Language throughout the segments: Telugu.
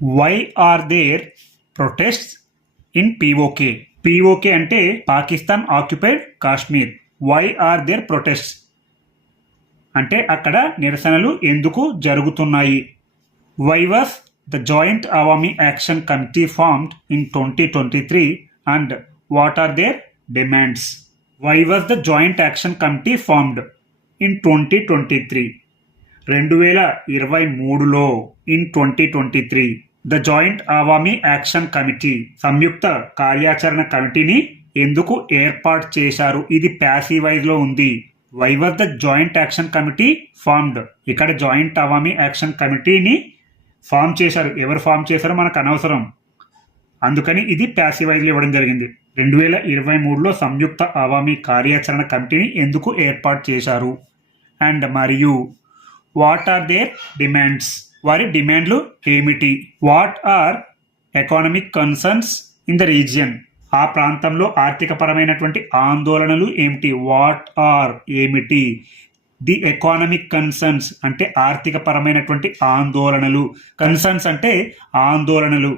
Why are there protests in POK? POK అంటే Pakistan occupied Kashmir. Why are there protests అంటే అక్కడ నిరసనలు ఎందుకు జరుగుతున్నాయి? Why was the joint Awami action committee formed in 2023 and what are their demands? Why was the joint action committee formed in 2023? 2023లో in 2023 the joint Awami action committee సంయుక్త కార్యాచరణ కమిటీని ఎందుకు ఏర్పాటు చేశారు? ఇది ప్యాసివ్ వైజ్ లో ఉంది. Why was the joint action committee formed? ఇక్కడ జాయింట్ అవామీ యాక్షన్ కమిటీని ఫామ్ చేశారు. ఎవరు ఫామ్ చేశారో మనకు అనవసరం, అందుకని ఇది ప్యాసివ్ వైజ్ లో ఇవ్వడం జరిగింది. 2023లో సంయుక్త అవామీ కార్యాచరణ కమిటీని ఎందుకు ఏర్పాటు చేశారు? అండ్ మరియు వాట్ ఆర్ దేర్ డిమాండ్స్? వారి డిమాండ్లు ఏమిటి? What are economic concerns in the region? ఆ ప్రాంతంలో ఆర్థికపరమైనటువంటి ఆందోళనలు ఏమిటి? వాట్ ఆర్ ఏమిటి? ది ఎకానమిక్ కన్సర్న్స్ అంటే ఆర్థికపరమైనటువంటి ఆందోళనలు. కన్సర్న్స్ అంటే ఆందోళనలు.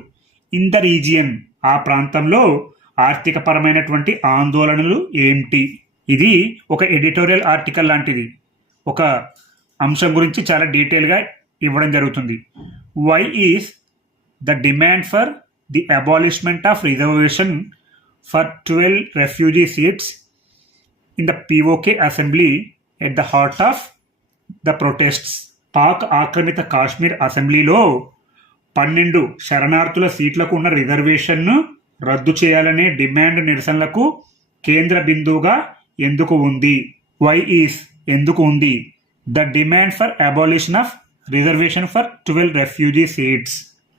ఇన్ ద రీజియన్ ఆ ప్రాంతంలో ఆర్థికపరమైనటువంటి ఆందోళనలు ఏమిటి? ఇది ఒక ఎడిటోరియల్ ఆర్టికల్ లాంటిది. ఒక అంశం గురించి చాలా డీటెయిల్గా ఇవ్వడం జరుగుతుంది. Why is the demand for the abolishment of reservation for 12 refugee seats in the POK assembly at the heart of the protests? Pak ఆక్రమిత కాశ్మీర్ అసెంబ్లీలో 12 శరణార్థుల సీట్లకు ఉన్న రిజర్వేషన్ను రద్దు చేయాలనే డిమాండ్ నిరసనలకు కేంద్ర బిందువుగా ఎందుకు ఉంది? వై ఈస్ ఎందుకు ఉంది? The demand for abolition of reservation for 12 refugee seats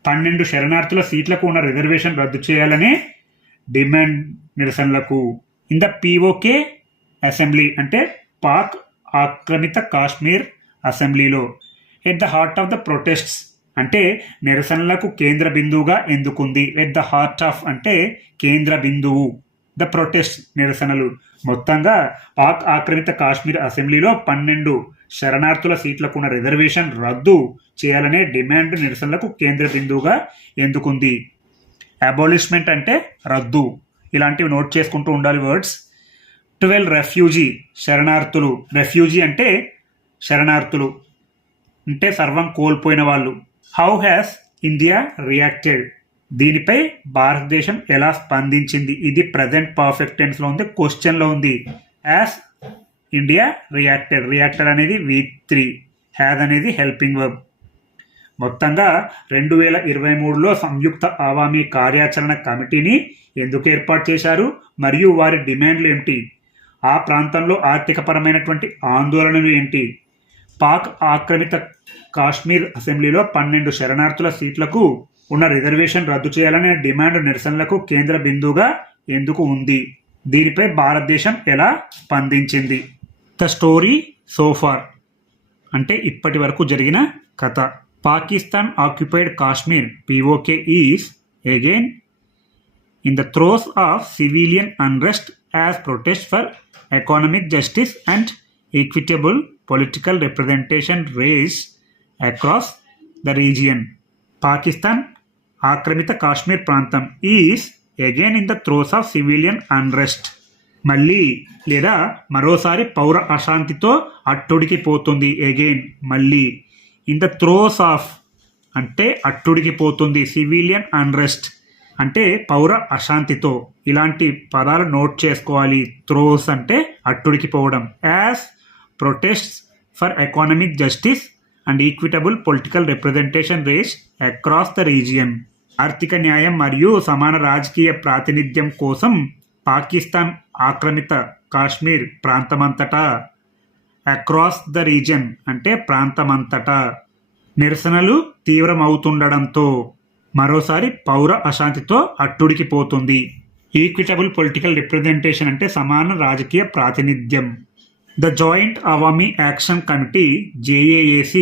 12 శరణార్థుల సీట్లకు ఉన్న రిజర్వేషన్ రద్దు చేయాలనే డిమాండ్ నిరసనలకు ఇన్ ద పీఓకే అసెంబ్లీ అంటే పాక్ ఆక్రమిత కాశ్మీర్ అసెంబ్లీలో. At the heart of the protests అంటే నిరసనలకు కేంద్ర బిందువుగా ఎందుకుంది? ఎట్ ద హార్ట్ ఆఫ్ అంటే కేంద్ర బిందువు, ద ప్రొటెస్ట్ నిరసనలు. మొత్తంగా పాక్ ఆక్రమిత కాశ్మీర్ అసెంబ్లీలో 12 శరణార్థుల సీట్లకు ఉన్న రిజర్వేషన్ రద్దు చేయాలనే డిమాండ్ నిరసనలకు కేంద్ర బిందువుగా ఎందుకుంది? అబాలిష్మెంట్ అంటే రద్దు. ఇలాంటివి నోట్ చేసుకుంటూ ఉండాలి వర్డ్స్. 12 రెఫ్యూజీ శరణార్థులు. రెఫ్యూజీ అంటే శరణార్థులు అంటే సర్వం కోల్పోయిన వాళ్ళు. How has India reacted? దీనిపై భారతదేశం ఎలా స్పందించింది? ఇది ప్రజెంట్ పర్ఫెక్ట్ టెన్స్లో ఉంది, క్వశ్చన్లో ఉంది. As India reacted. రియాక్టెడ్ అనేది V3, హ్యాజ్ అనేది హెల్పింగ్ వర్బ్. మొత్తంగా 2023లో సంయుక్త అవామీ కార్యాచరణ కమిటీని ఎందుకు ఏర్పాటు చేశారు మరియు వారి డిమాండ్లు ఏమిటి? ఆ ప్రాంతంలో ఆర్థికపరమైనటువంటి ఆందోళనలు ఏంటి? పాక్ ఆక్రమిత కాశ్మీర్ అసెంబ్లీలో 12 శరణార్థుల సీట్లకు ఉన్న రిజర్వేషన్ రద్దు చేయాలనే డిమాండ్ నిరసనలకు కేంద్ర బిందువుగా ఎందుకు ఉంది? దీనిపై భారతదేశం ఎలా స్పందించింది? ద స్టోరీ సోఫార్ అంటే ఇప్పటి వరకు జరిగిన కథ. Pakistan occupied Kashmir POK is again in the throes of civilian unrest as protest for economic justice and equitable political representation rage across the region. Pakistan ఆక్రమిత కాశ్మీర్ ప్రాంతం is again in the throes of civilian unrest మళ్ళీ లేదా మరోసారి పౌర అశాంతితో అట్టుడికిపోతుంది. అగైన్ మళ్ళీ. ఇన్ ద థ్రోస్ ఆఫ్ అంటే అట్టుడికిపోతుంది. సివిలియన్ అన్రెస్ట్ అంటే పౌర అశాంతితో. ఇలాంటి పదాలు నోట్ చేసుకోవాలి. థ్రోస్ అంటే అట్టుడికిపోవడం. As protest for economic justice and equitable political representation rage across the region. ఆర్థిక న్యాయం మరియు సమాన రాజకీయ ప్రాతినిధ్యం కోసం పాకిస్తాన్ ఆక్రమిత కాశ్మీర్ ప్రాంతమంతటా. అక్రాస్ ద రీజియన్ అంటే ప్రాంతమంతటా నిరసనలు తీవ్రమవుతుండడంతో మరోసారి పౌర అశాంతితో అట్టుడికిపోతుంది. ఈక్విటబుల్ పొలిటికల్ రిప్రజెంటేషన్ అంటే సమాన రాజకీయ ప్రాతినిధ్యం. The joint Awami action committee JAAC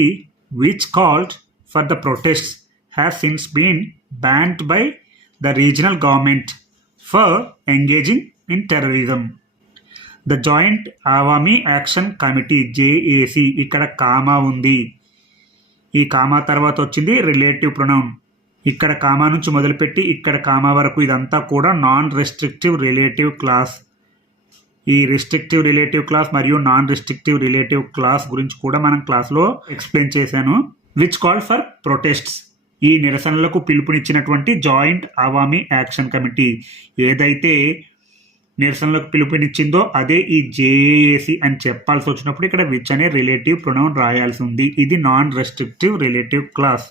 which called for the protests has since been banned by the regional government for engaging in terrorism. The joint Awami action committee JAC ఇక్కడ కామా ఉంది. ఈ కామా తర్వాత వచ్చింది రిలేటివ్ ప్రొనౌన్. ఇక్కడ కామా నుంచి మొదలుపెట్టి ఇక్కడ కామా వరకు ఇదంతా కూడా నాన్ రెస్ట్రిక్టివ్ రిలేటివ్ క్లాస్. ఈ రెస్ట్రిక్టివ్ రిలేటివ్ క్లాస్ మరియు నాన్ రెస్ట్రిక్టివ్ రిలేటివ్ క్లాస్ గురించి కూడా మనం క్లాస్లో ఎక్స్ప్లెయిన్ చేశాను. విచ్ కాల్ ఫర్ ప్రొటెస్ట్స్, ఈ నిరసనలకు పిలుపునిచ్చినటువంటి జాయింట్ అవామీ యాక్షన్ కమిటీ ఏదైతే నిరసనలకు పిలుపునిచ్చిందో అదే ఈ జేఏఏసీ అని చెప్పాల్సి వచ్చినప్పుడు ఇక్కడ విచ్ అనే రిలేటివ్ ప్రొనౌన్ రాయాల్సి ఉంది. ఇది నాన్ రెస్ట్రిక్టివ్ రిలేటివ్ క్లాస్.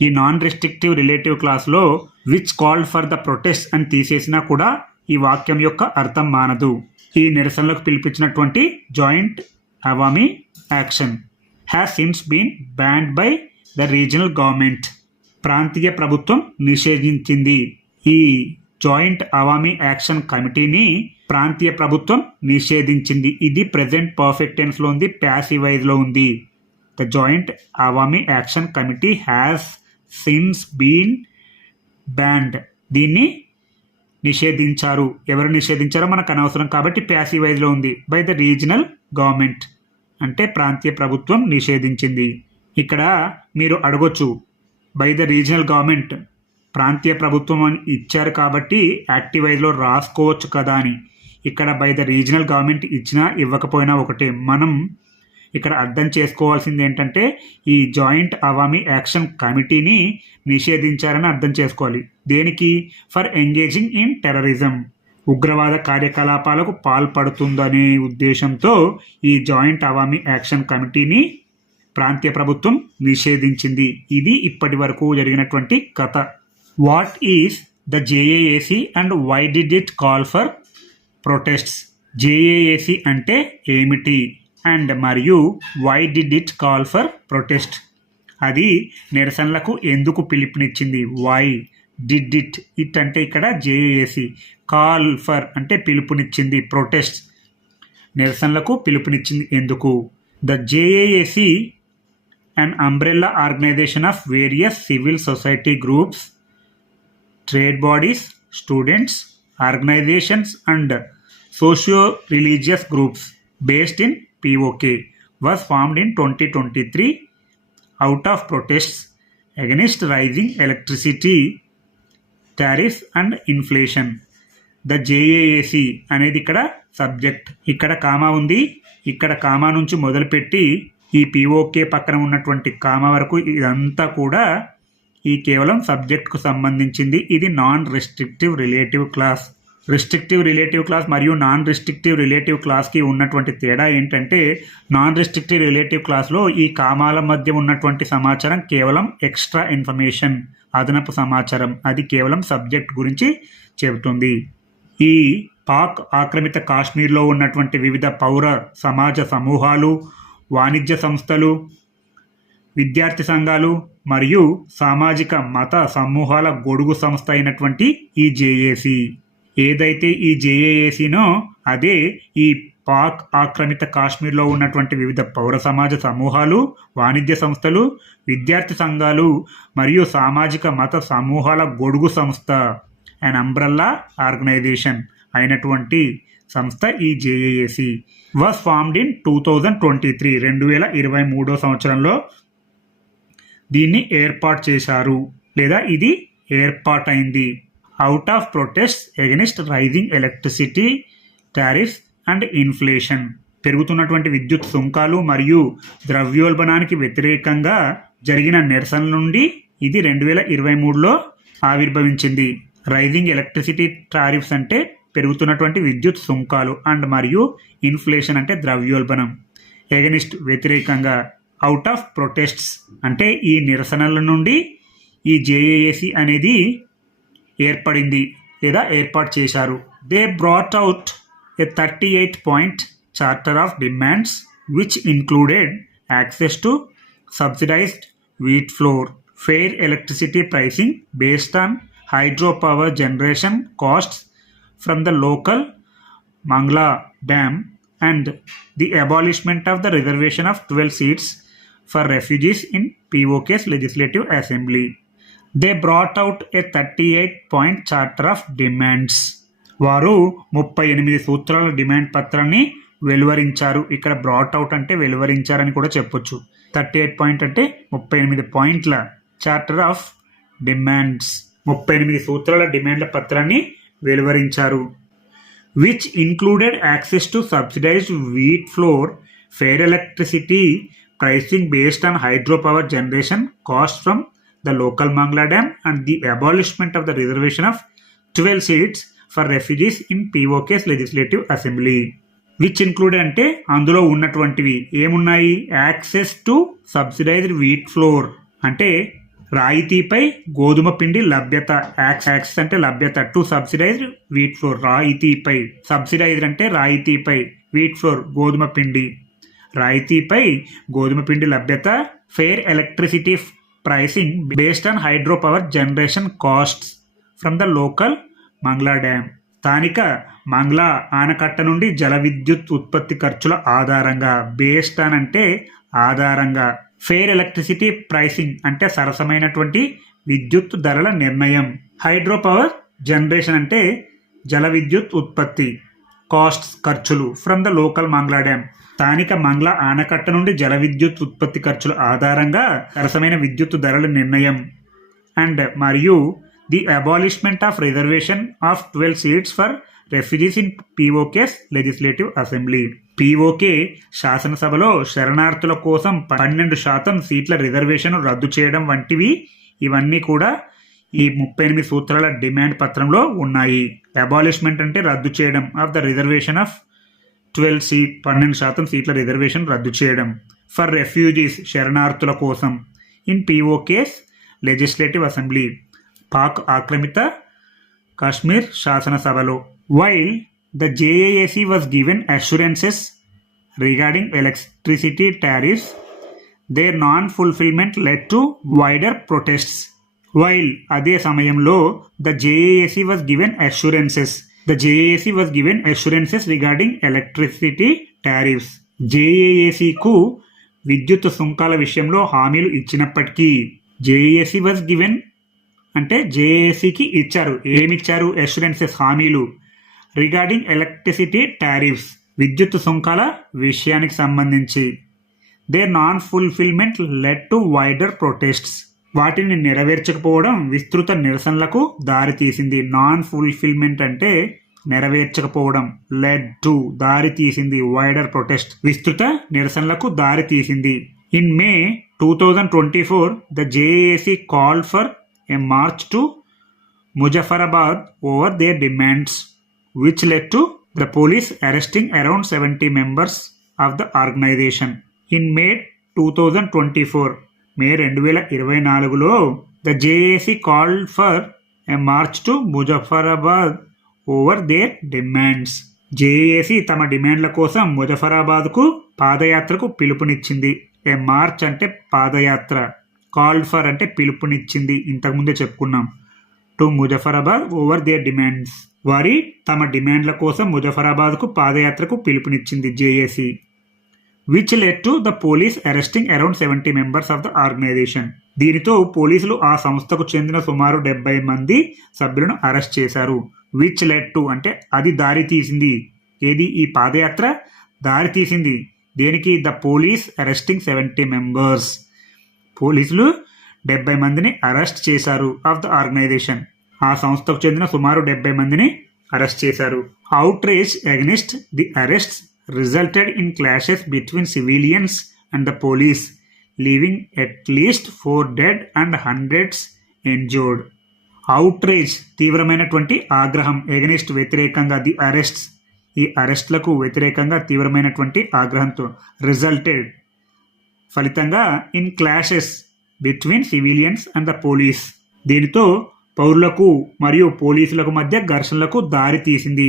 ఈ నాన్ రెస్ట్రిక్టివ్ రిలేటివ్ క్లాస్లో which called for the protest అని తీసేసినా కూడా ఈ వాక్యం యొక్క అర్థం మానదు. ఈ నిరసనలకు పిలిపించినటువంటి joint Awami action has since been banned by the regional government, ప్రాంతీయ ప్రభుత్వం నిషేధించింది. ఈ జాయింట్ అవామీ యాక్షన్ కమిటీని ప్రాంతీయ ప్రభుత్వం నిషేధించింది. ఇది ప్రెజెంట్ పర్ఫెక్ట్ టెన్స్లో ఉంది, ప్యాసివ్ వైజ్లో ఉంది. The joint Awami action committee has since been banned, దీన్ని నిషేధించారు. ఎవరు నిషేధించారో మనకు అనవసరం కాబట్టి ప్యాసివ్ వైజ్లో ఉంది. బై ద రీజనల్ గవర్నమెంట్ అంటే ప్రాంతీయ ప్రభుత్వం నిషేధించింది. ఇక్కడ మీరు అడగొచ్చు బై ద రీజనల్ గవర్నమెంట్ ప్రాంతీయ ప్రభుత్వం అని ఇచ్చారు కాబట్టి యాక్టివ్ వైజ్లో రాసుకోవచ్చు కదా అని. ఇక్కడ బై ద రీజనల్ గవర్నమెంట్ ఇచ్చినా ఇవ్వకపోయినా ఒకటే. మనం ఇక్కడ అర్థం చేసుకోవాల్సింది ఏంటంటే ఈ జాయింట్ అవామీ యాక్షన్ కమిటీని నిషేధించారని అర్థం చేసుకోవాలి. దేనికి? ఫర్ ఎంగేజింగ్ ఇన్ టెర్రరిజం, ఉగ్రవాద కార్యకలాపాలకు పాల్పడుతుందనే ఉద్దేశంతో ఈ జాయింట్ అవామీ యాక్షన్ కమిటీని ప్రాంతీయ ప్రభుత్వం నిషేధించింది. ఇది ఇప్పటి వరకు జరిగినటువంటి కథ. What is the JAAC and why did it call for protests? JAAC అంటే ఏమిటి అండ్ మరియు why did it call for protest, అది నిరసనలకు ఎందుకు పిలుపునిచ్చింది. వై డిడ్ ఇట్ అంటే ఇక్కడ జేఏఏసీ, కాల్ ఫర్ అంటే పిలుపునిచ్చింది, ప్రొటెస్ట్ నిరసనలకు పిలుపునిచ్చింది ఎందుకు. The JAAC an umbrella organization of various civil society groups, trade bodies, students, organizations and socio-religious groups based in POK was formed in 2023 out of protests against rising electricity tariffs and inflation. The JAAC అనేది ఇక్కడ సబ్జెక్ట్. ఇక్కడ కామా ఉంది, ఇక్కడ కామా నుంచి మొదలుపెట్టి ఈ పిఓకే పక్కన ఉన్నటువంటి కామా వరకు ఇదంతా కూడా ఈ కేవలం సబ్జెక్ట్కు సంబంధించింది. ఇది non restrictive relative class. Restrictive relative class మరియు నాన్ రెస్ట్రిక్టివ్ రిలేటివ్ క్లాస్కి ఉన్నటువంటి తేడా ఏంటంటే నాన్ రెస్ట్రిక్టివ్ రిలేటివ్ క్లాస్లో ఈ కామాల మధ్య ఉన్నటువంటి సమాచారం కేవలం ఎక్స్ట్రా ఇన్ఫర్మేషన్, అదనపు సమాచారం, అది కేవలం సబ్జెక్ట్ గురించి చెబుతుంది. ఈ పాక్ ఆక్రమిత కాశ్మీర్లో ఉన్నటువంటి వివిధ పౌర సమాజ సమూహాలు, వాణిజ్య సంస్థలు, విద్యార్థి సంఘాలు మరియు సామాజిక మత సమూహాల గొడుగు సంస్థ అయినటువంటి ఈ జేఏసీ. ఏదైతే ఈ జేఏసీనో అదే ఈ పాక్ ఆక్రమిత కాశ్మీర్లో ఉన్నటువంటి వివిధ పౌర సమాజ సమూహాలు, వాణిజ్య సంస్థలు, విద్యార్థి సంఘాలు మరియు సామాజిక మత సమూహాల గొడుగు సంస్థ, అండ్ అంబ్రెల్లా ఆర్గనైజేషన్ అయినటువంటి సంస్థ ఈ జేఏసీ. వాజ్ ఫార్మ్డ్ ఇన్ 2023 2023 సంవత్సరంలో దీన్ని ఏర్పాటు చేశారు లేదా ఇది ఏర్పాటైంది. Out of protest against rising electricity tariffs and inflation, పెరుగుతున్నటువంటి విద్యుత్ సుంకాలు మరియు ద్రవ్యోల్బణానికి వ్యతిరేకంగా జరిగిన నిరసన నుండి ఇది 2023లో ఆవిర్భవించింది. రైజింగ్ ఎలక్ట్రిసిటీ టారిఫ్స్ అంటే పెరుగుతున్నటువంటి విద్యుత్ సుంకాలు, అండ్ మరియు ఇన్ఫ్లేషన్ అంటే ద్రవ్యోల్బణం. ఎగనిస్ట్ వ్యతిరేకంగా, అవుట్ ఆఫ్ ప్రొటెస్ట్స్ అంటే ఈ నిరసనల నుండి ఈ జేఏసీ అనేది ఏర్పడింది లేదా ఏర్పాటు చేశారు. They brought out a 38-point charter of demands which included access to subsidised wheat flour, fair electricity pricing based on hydropower generation costs from the local Mangla Dam, and the abolishment of the reservation of 12 seats for refugees in POK's Legislative Assembly. They brought out a 38-point charter of demands. వారు 38 సూత్రాల డిమాండ్ పత్రాన్ని వెలువరించారు. ఇక్కడ బ్రాట్ అవుట్ అంటే వెలువరించారని కూడా చెప్పొచ్చు. 38 పాయింట్ అంటే 38 పాయింట్ల చార్టర్ ఆఫ్ డిమాండ్స్ 38 సూత్రాల డిమాండ్ల పత్రాన్ని వెలువరించారు. Which included access to subsidised wheat flour, fair electricity pricing based on hydro power generation cost from the local Mangla dam and the abolishment of the reservation of 12 seats for refugees in POK's legislative assembly. Which included అంటే అందులో ఉన్నటువంటివి ఏమున్నాయి? Access to subsidised wheat flour అంటే రాయితీపై గోధుమ పిండి లభ్యత. యాక్సెస్ అంటే లభ్యత. టు సబ్సిడైజ్డ్ వీట్ ఫ్లోర్ రాయితీపై. సబ్సిడైజ్డ్ అంటే రాయితీపై. వీట్ ఫ్లోర్ గోధుమ పిండి. రాయితీపై గోధుమ పిండి లభ్యత. Fair electricity pricing based on hydro power generation costs from the local Mangla dam. స్థానిక మంగ్లా ఆనకట్ట నుండి జల విద్యుత్ ఉత్పత్తి ఖర్చుల ఆధారంగా. బేస్డ్ ఆన్ అంటే ఆధారంగా. ఫెయిర్ ఎలక్ట్రిసిటీ ప్రైసింగ్ అంటే సరసమైనటువంటి విద్యుత్ ధరల నిర్ణయం. హైడ్రో పవర్ జనరేషన్ అంటే జల విద్యుత్ ఉత్పత్తి. కాస్ట్స్ ఖర్చులు from the local Mangla dam. స్థానిక మంగ్లా ఆనకట్ట నుండి జల విద్యుత్ ఉత్పత్తి ఖర్చుల ఆధారంగా సరసమైన విద్యుత్ ధరల నిర్ణయం. అండ్ మరియు the abolishment of reservation of 12 seats for refugees in POK's legislative assembly. POK శాసనసభలో శరణార్థుల కోసం 12% సీట్ల రిజర్వేషన్ రద్దు చేయడం వంటివి ఇవన్నీ కూడా ఈ 38 సూత్రాల డిమాండ్ పత్రంలో ఉన్నాయి. అబాలిష్మెంట్ అంటే రద్దు చేయడం. ఆఫ్ ద రిజర్వేషన్ ఆఫ్ 12% సీట్ల రిజర్వేషన్ రద్దు చేయడం. ఫర్ రెఫ్యూజీస్ శరణార్థుల కోసం. In POK's legislative assembly Pak ఆక్రమిత కాశ్మీర్ శాసనసభలో. While the JAC was given assurances regarding electricity tariffs, their non fulfilment led to wider protests. While అదే సమయంలో the JAC was given assurances. The JAC was given assurances regarding electricity tariffs. JACకు విద్యుత్ సుంకాల విషయంలో హామీలు ఇచ్చినప్పటికీ JAC వాజ్ గివెన్ అంటే JACకి ఇచ్చారు. ఏమిచ్చారు? అష్యూరెన్సెస్ హామీలు. రిగార్డింగ్ ఎలక్ట్రిసిటీ టారిఫ్స్ విద్యుత్ సుంకాల విషయానికి సంబంధించి. Their non fulfilment led to wider protests వాటిని నెరవేర్చకపోవడం విస్తృత నిరసనలకు దారితీసింది. నాన్ ఫుల్ఫిల్మెంట్ అంటే నెరవేర్చకపోవడం. లెడ్ టు దారితీసింది. వైడర్ ప్రొటెస్ట్ విస్తృత నిరసనలకు దారితీసింది. In May 2024 the JAC called for a march to Muzaffarabad over their demands, which led to the police arresting around 70 members of the organization. In May 2024, May 2024లో the JAC called for a march to Muzaffarabad over their demands. JAC తమ డిమాండ్ల కోసం ముజఫరాబాద్కు పాదయాత్రకు పిలుపునిచ్చింది. ఏ మార్చ్ అంటే పాదయాత్ర. కాల్డ్ ఫర్ అంటే పిలుపునిచ్చింది. ఇంతకుముందే చెప్పుకున్నాం. To Muzaffarabad over their demands వారి తమ డిమాండ్ల కోసం ముజఫరాబాద్కు పాదయాత్రకు పిలుపునిచ్చింది JAC. Which led to the police arresting around 70 members of the organisation. దీనితో పోలీసులు ఆ సంస్థకు చెందిన సుమారు 70 మంది సభ్యులను అరెస్ట్ చేశారు. విచ్ లెడ్ టు అంటే అది దారి తీసింది. ఏది? ఈ పాదయాత్ర దారి తీసింది దేనికి? The police arresting 70 members. పోలీసులు 70 మందిని అరెస్ట్ చేశారు. ఆఫ్ ద ఆర్గనైజేషన్ ఆ సంస్థకు చెందిన సుమారు 70 మందిని అరెస్ట్ చేశారు. Outrage against the arrests resulted in clashes between civilians and the police, leaving at least 4 dead and hundreds injured. Outrage తీవ్రమైనటువంటి ఆగ్రహం. ఎగనిస్ట్ వ్యతిరేకంగా. ది అరెస్ట్స్ ఈ అరెస్ట్లకు వ్యతిరేకంగా తీవ్రమైనటువంటి ఆగ్రహంతో. రిజల్టెడ్ ఫలితంగా. In clashes between civilians and the police దీనితో పౌరులకు మరియు పోలీసులకు మధ్య ఘర్షణలకు దారి తీసింది.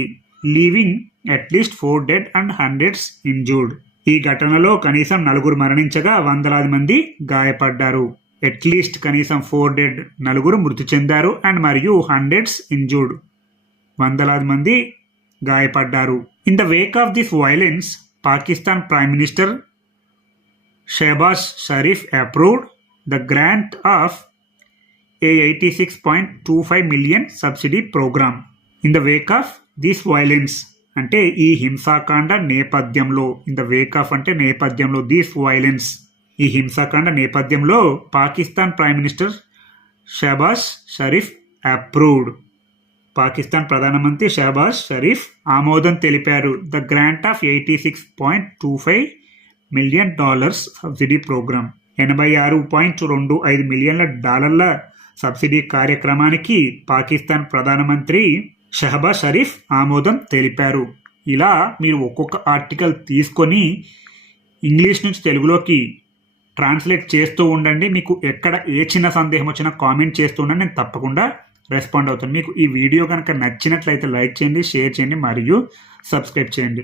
Leaving at least 4 dead and hundreds injured. ఈ ఘటనలో కనీసం 4 మరణించగా వందలాది మంది గాయపడ్డారు. అట్లీస్ట్ కనీసం 4 dead 4 మృతి చెందారు. అండ్ మరియు hundreds injured వందలాది మంది గాయపడ్డారు. In the Wake of this violence Pakistan prime minister Shehbaz Sharif approved the grant of a 86.25 million subsidy program. In the wake of this violence అంటే ఈ హింసాకాండ నేపథ్యంలో. ఇన్ ద వేక్ ఆఫ్ అంటే నేపథ్యంలో. దిస్ వైలెన్స్ ఈ హింసాకాండ నేపథ్యంలో Pakistan prime minister Shahbaz Sharif approved. Pakistan ప్రధానమంత్రి షహబాజ్ షరీఫ్ ఆమోదం తెలిపారు. The grant of $86.25 million subsidy programme. $86.25 మిలియన్ల సబ్సిడీ కార్యక్రమానికి పాకిస్తాన్ ప్రధానమంత్రి షహబాజ్ షరీఫ్ ఆమోదం తెలిపారు. ఇలా మీరు ఒక్కొక్క ఆర్టికల్ తీసుకొని ఇంగ్లీష్ నుంచి తెలుగులోకి ట్రాన్స్లేట్ చేస్తూ ఉండండి. మీకు ఎక్కడ ఏ చిన్న సందేహం వచ్చినా కామెంట్ చేస్తూ ఉండండి, నేను తప్పకుండా రెస్పాండ్ అవుతాను. మీకు ఈ వీడియో కనుక నచ్చినట్లయితే లైక్ చేయండి, షేర్ చేయండి మరియు సబ్స్క్రైబ్ చేయండి.